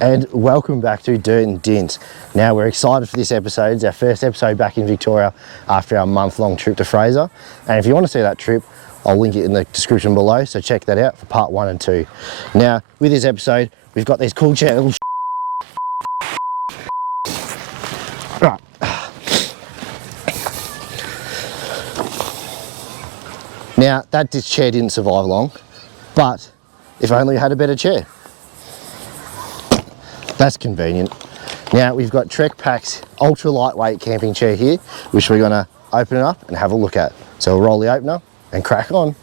And welcome back to Dirt and Dints. Now we're excited for this episode. It's our first episode back in Victoria after our month-long trip to Fraser. And if you want to see that trip, I'll link it in the description below, so check that out for part 1 and 2. Now, with this episode, we've got these cool chairs. Right. Now, that chair didn't survive long, but if only we had a better chair. That's convenient. Now we've got Trekpac's ultra lightweight camping chair here, which we're gonna open it up and have a look at. So we'll roll the opener and crack on.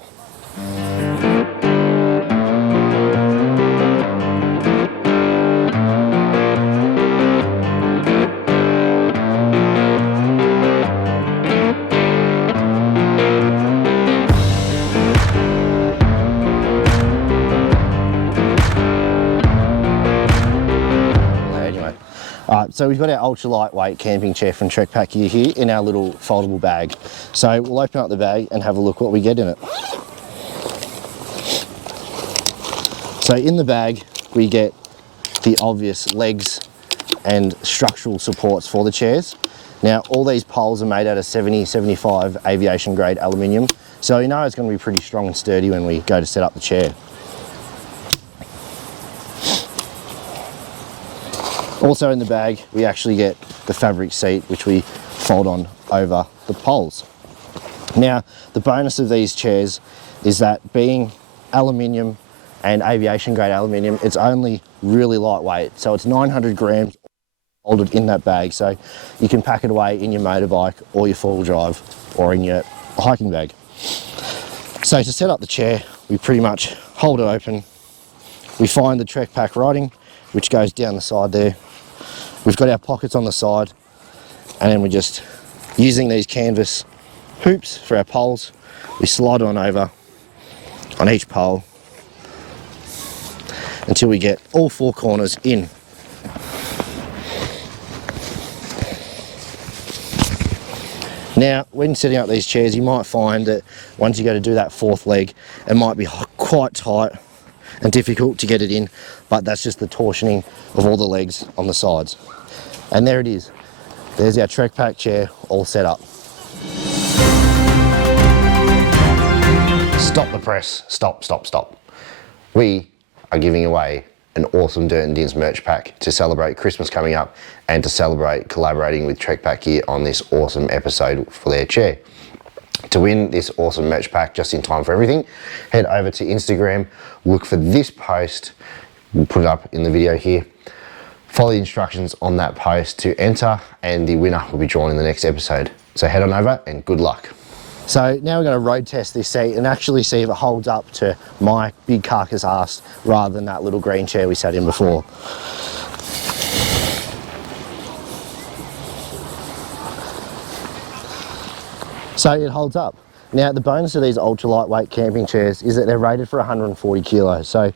Alright, so we've got our ultra lightweight camping chair from Trekpac here in our little foldable bag. So we'll open up the bag and have a look what we get in it. So in the bag we get the obvious legs and structural supports for the chairs. Now all these poles are made out of 70-75 aviation grade aluminium, so you know it's going to be pretty strong and sturdy when we go to set up the chair. Also in the bag, we actually get the fabric seat, which we fold on over the poles. Now, the bonus of these chairs is that being aluminium and aviation grade aluminium, it's only really lightweight. So it's 900 grams folded in that bag. So you can pack it away in your motorbike or your four-wheel drive or in your hiking bag. So to set up the chair, we pretty much hold it open. We find the Trekpac writing, which goes down the side there. We've got our pockets on the side, and then we're just using these canvas hoops for our poles. We slide on over on each pole until we get all four corners in. Now, when setting up these chairs, you might find that once you go to do that fourth leg, it might be quite tight and difficult to get it in, but that's just the torsioning of all the legs on the sides. And there it is. There's our Trekpac chair all set up. Stop the press. Stop, stop, stop. We are giving away an awesome Dirt and Dints merch pack to celebrate Christmas coming up and to celebrate collaborating with Trekpac here on this awesome episode for their chair. To win this awesome merch pack just in time for everything, head over to Instagram, look for this post, we'll put it up in the video here. Follow the instructions on that post to enter, and the winner will be drawn in the next episode. So head on over and good luck. So now we're going to road test this seat and actually see if it holds up to my big carcass ass rather than that little green chair we sat in before. So it holds up. Now the bonus of these ultra lightweight camping chairs is that they're rated for 140 kilos. So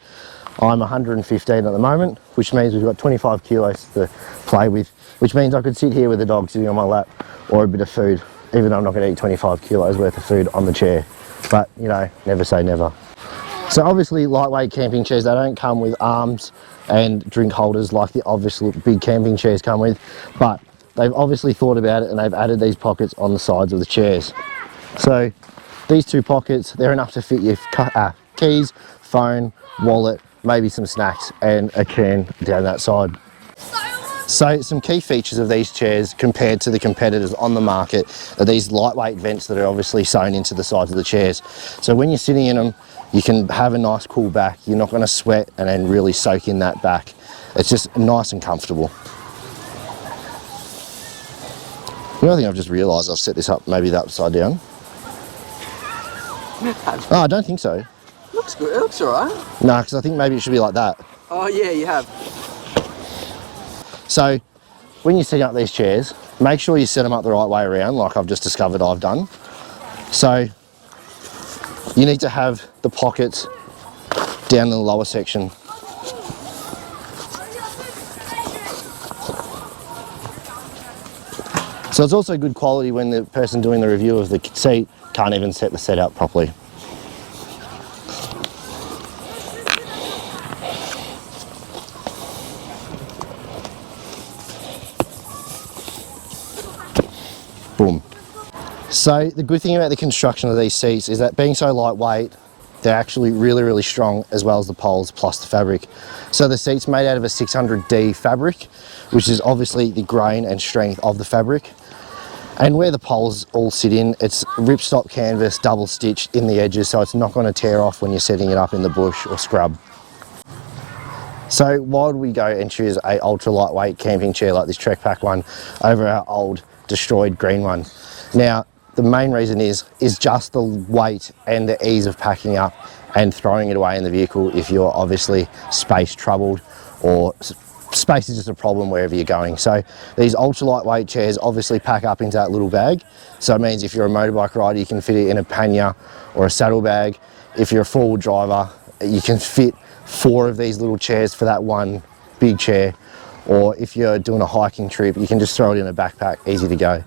I'm 115 at the moment, which means we've got 25 kilos to play with, which means I could sit here with the dog sitting on my lap or a bit of food, even though I'm not going to eat 25 kilos worth of food on the chair. But, you know, never say never. So obviously lightweight camping chairs, they don't come with arms and drink holders like the obvious big camping chairs come with, but they've obviously thought about it and they've added these pockets on the sides of the chairs. So these two pockets, they're enough to fit your keys, phone, wallet, maybe some snacks and a can down that side. So some key features of these chairs compared to the competitors on the market are these lightweight vents that are obviously sewn into the sides of the chairs. So when you're sitting in them, you can have a nice cool back. You're not going to sweat and then really soak in that back. It's just nice and comfortable. The other thing I've just realised, I've set this up maybe the upside down. Oh, I don't think so. Looks good, it looks alright. No, because I think maybe it should be like that. Oh yeah, you have. So, when you're setting up these chairs, make sure you set them up the right way around, like I've just discovered I've done. So, you need to have the pockets down in the lower section. So it's also good quality when the person doing the review of the seat can't even set the set up properly. Boom. So the good thing about the construction of these seats is that being so lightweight, they're actually really, really strong, as well as the poles plus the fabric. So the seat's made out of a 600D fabric, which is obviously the grain and strength of the fabric. And where the poles all sit in, it's ripstop canvas, double stitched in the edges, so it's not going to tear off when you're setting it up in the bush or scrub. So why would we go and choose a ultra lightweight camping chair like this Trekpac one over our old destroyed green one? Now, the main reason is just the weight and the ease of packing up and throwing it away in the vehicle if you're obviously space troubled, or space is just a problem wherever you're going. So these ultra lightweight chairs obviously pack up into that little bag. So it means if you're a motorbike rider, you can fit it in a pannier or a saddlebag. If you're a four-wheel driver, you can fit 4 of these little chairs for that one big chair. Or if you're doing a hiking trip, you can just throw it in a backpack, easy to go.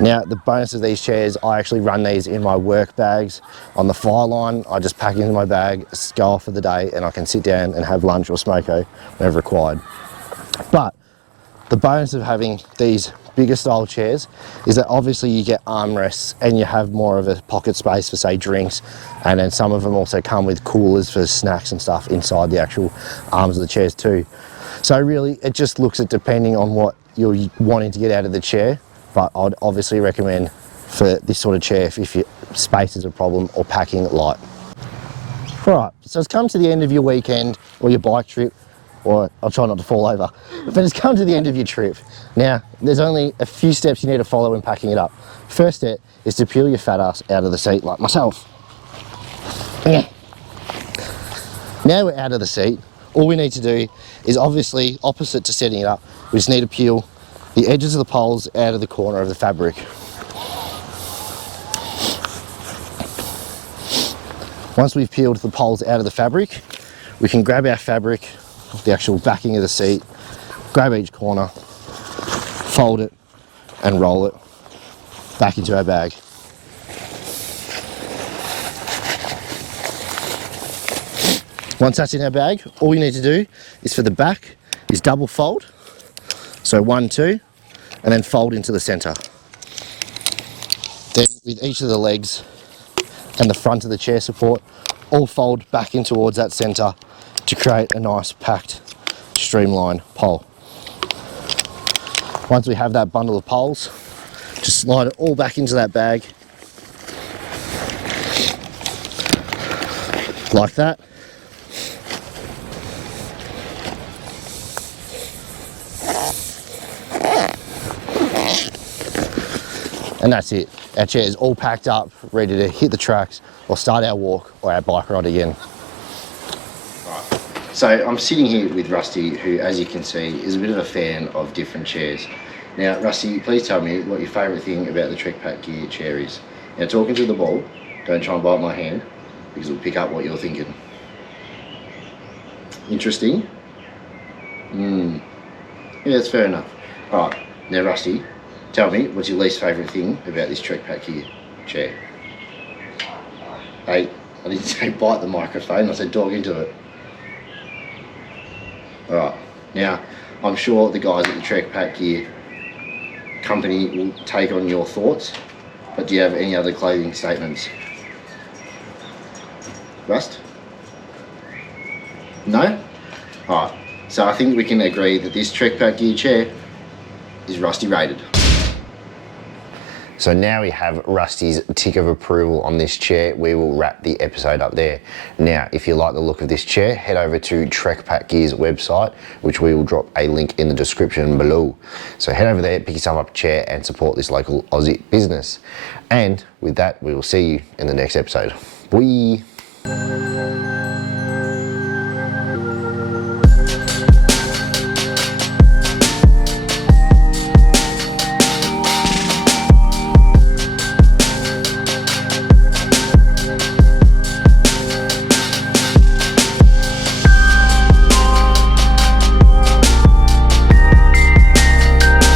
Now, the bonus of these chairs, I actually run these in my work bags on the fire line. I just pack it into my bag, go off for the day, and I can sit down and have lunch or smoko whenever required. But the bonus of having these bigger style chairs is that obviously you get armrests and you have more of a pocket space for, say, drinks, and then some of them also come with coolers for snacks and stuff inside the actual arms of the chairs too. So really, it just looks at depending on what you're wanting to get out of the chair, but I'd obviously recommend for this sort of chair if your space is a problem or packing light. Right, so it's come to the end of your weekend or your bike trip, or I'll try not to fall over, but it's come to the end of your trip. Now, there's only a few steps you need to follow when packing it up. First step is to peel your fat ass out of the seat like myself. Now we're out of the seat. All we need to do is obviously opposite to setting it up. We just need to peel the edges of the poles out of the corner of the fabric. Once we've peeled the poles out of the fabric, we can grab our fabric, the actual backing of the seat, grab each corner, fold it and roll it back into our bag. Once that's in our bag, all we need to do is for the back is double fold. So 1, 2, and then fold into the center. Then with each of the legs and the front of the chair support, all fold back in towards that center to create a nice packed, streamlined pole. Once we have that bundle of poles, just slide it all back into that bag, like that. And that's it. Our chair is all packed up, ready to hit the tracks or start our walk or our bike ride again. So I'm sitting here with Rusty, who, as you can see, is a bit of a fan of different chairs. Now, Rusty, please tell me what your favourite thing about the Trekpac gear chair is. Now, talking to the ball, don't try and bite my hand, because it'll pick up what you're thinking. Interesting? Yeah, that's fair enough. All right, now Rusty, tell me, what's your least favourite thing about this Trekpac gear chair? Hey, I didn't say bite the microphone, I said talk into it. Alright, now I'm sure the guys at the Trekpac gear company will take on your thoughts, but do you have any other closing statements? Rust? No? Alright, so I think we can agree that this Trekpac gear chair is Rusty rated. So now we have Rusty's tick of approval on this chair. We will wrap the episode up there. Now, if you like the look of this chair, head over to Trekpac Gear's website, which we will drop a link in the description below. So head over there, pick yourself up a chair and support this local Aussie business. And with that, we will see you in the next episode. Bye.